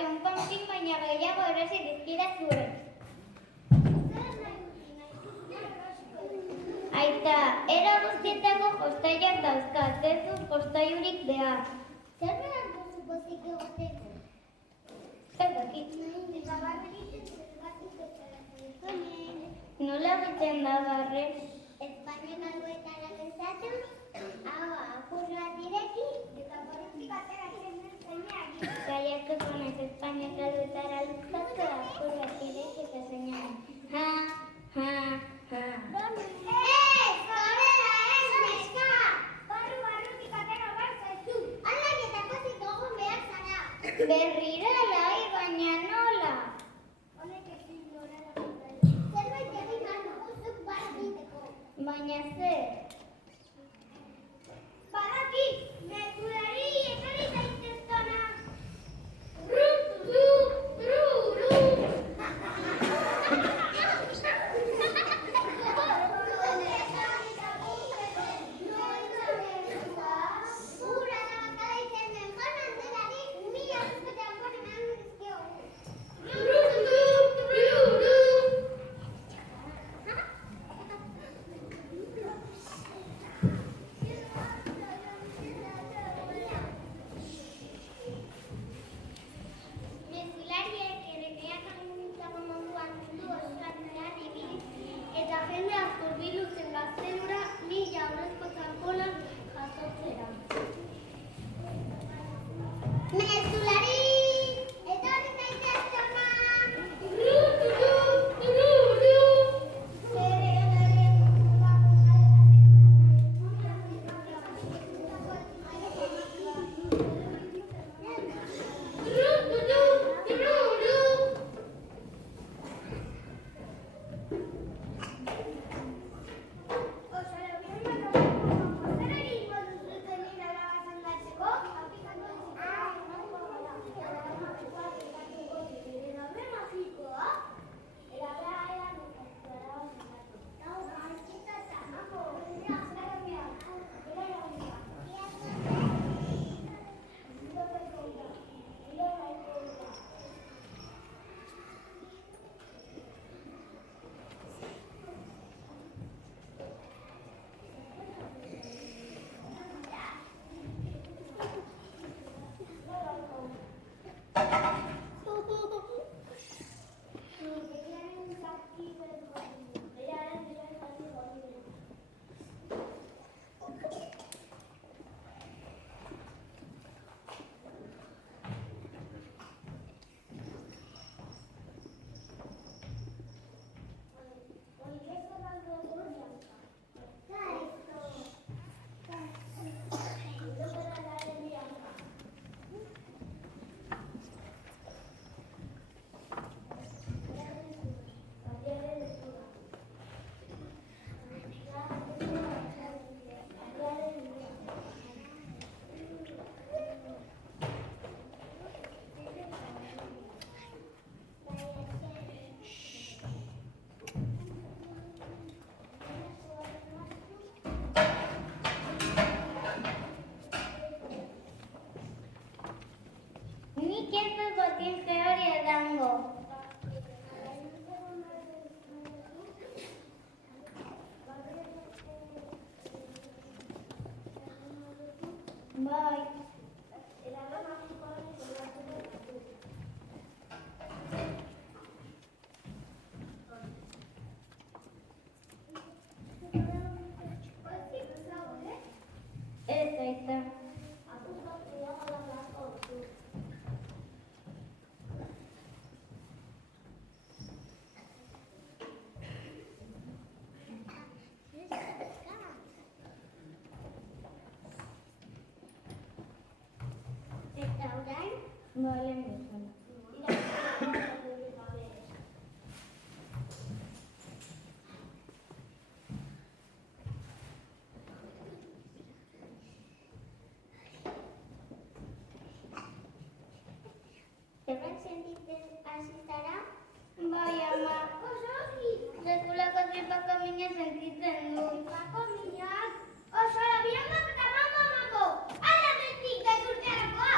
ehun pantin baina gehiago erosi dizkida zuen. Aita, era guztietako jostaiak dauzkat, ez du jostaiurik behar. Zer behar duzu pozik egoteko? Ez dakit. Eta barre egiten zergatik bezala. Nola egiten da barre? Espainia galuetara bezatu, hau apur bat direki, eta borrotik ateratzen den zeinak. Saiatuko naiz Espainia galuetara luzatu, apur bat direki eta zeinak. Ha, ha, ha. Zabela ez, neska! Barrutik atera behar zaitu. Alak eta pozik gogun behar zara. Berriro alai, baina nola? Honek ezin gora da. Zerbait egin behar dugu zuk barra egiteko. Baina zer? Badakit, mezuari ekarri zaiteztona. Eta jendea zurbilu zen gaztelura 1000 eurozko txanponak jasotzera. Mezulari! Etorri zaiteztona! Nik ez dut botinze hori edango. Bai. Ez aita. Eta orain, Bale, bezala. Hemen sentitzen hasi zara? Bai, ama. Oso ongi. Sekulako tripako mina sentitzen du. Tripako minak? Oso labian eta mamako! Ala betik gezurterakoa!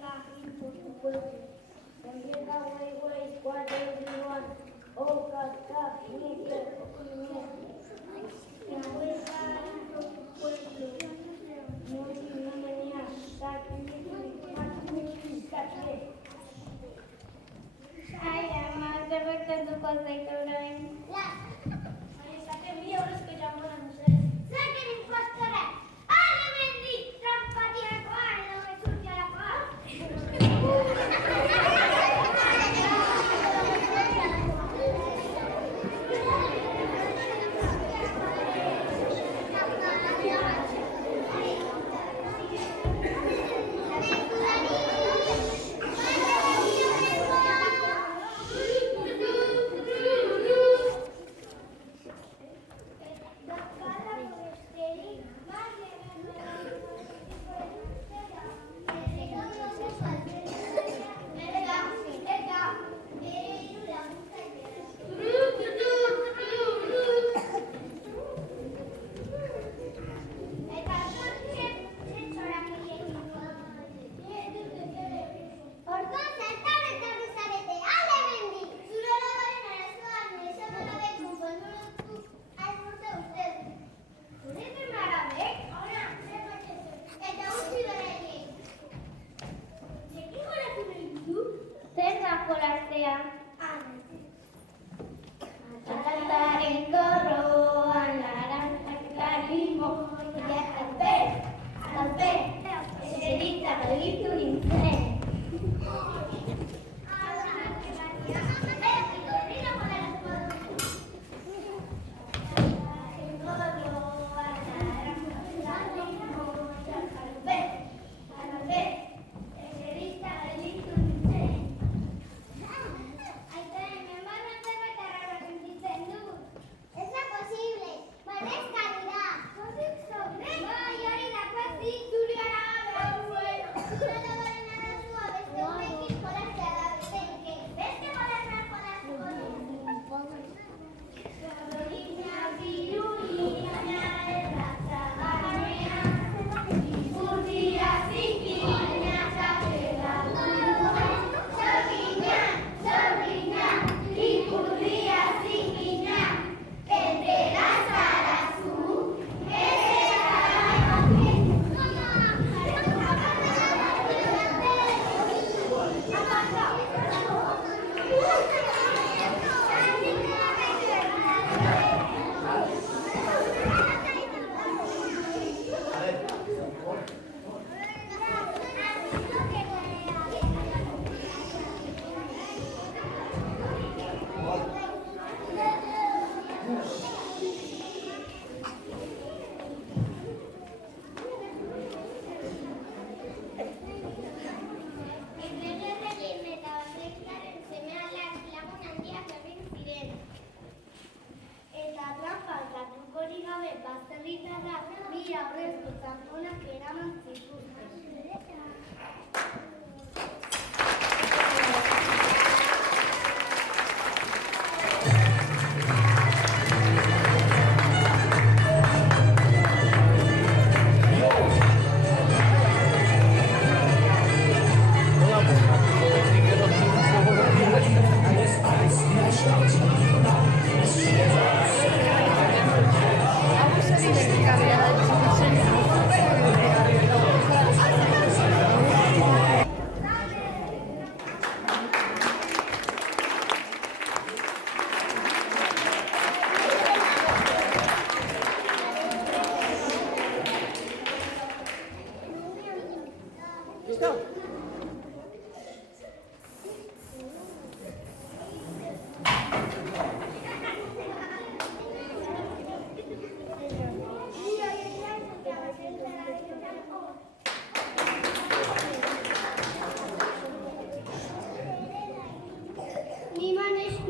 carrinho do pueblo. Llega güey, güey, cuatro igual. Oca, cap, nique, la vuelta a tu pueblo. Muy no venía, ay, además de repente tu cosa y todo bien.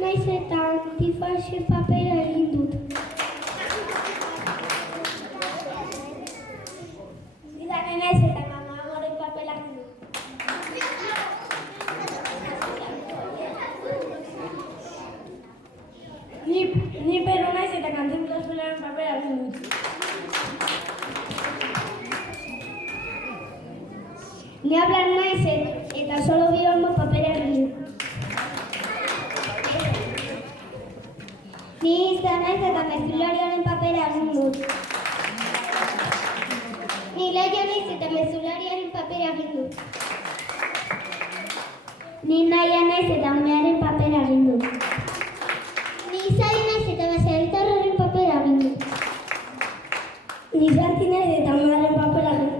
Naiz eta antifaxe papera egin dut. Izan naiz eta mamagoren papela egin dut. Ni perro naiz eta Cantinflas pelaren papera egin dut. Ni hablar naiz naiz eta solo bi olmo papera egin dut. Ni izan naiz eta mezularioaren papera egin dut. Ni laio naiz eta mezulariaren papera egin dut. Ni naia naiz eta umearen papera egin dut. Ni izai naiz eta baserritarraren papera egin dut. Ni Santi naiz eta umearen papera egin dut.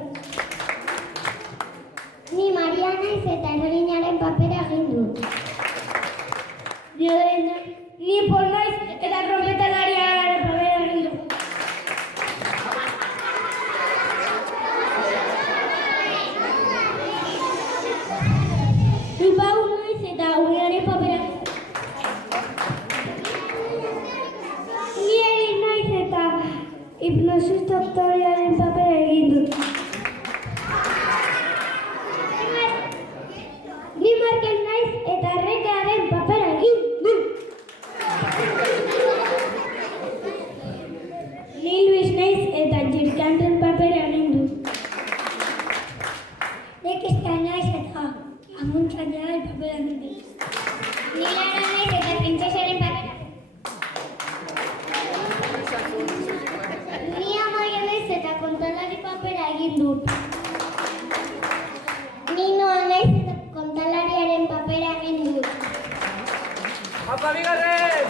Ni Maria naiz eta erreginaren papera egin dut. Ni Pol naiz eta trompetalariaren papera egin dut. Ni Pau naiz eta umearen papera egin dut. Ni Eri naiz eta hipnosis doktorearen papera egin dut. Ni Markel naiz eta erregearen papera egin dut. Ni Luis naiz eta Jirkanten papera egin dut. Ni Kristal naiz eta Amuntzailearen papera egin dut. Ni Lara naiz eta Printzesaren papera. Ni Amaia naiz eta kontalari papera egin dut. Ni Noa naiz eta kontalariaren papera egin dut. ¡Apa, bigarren!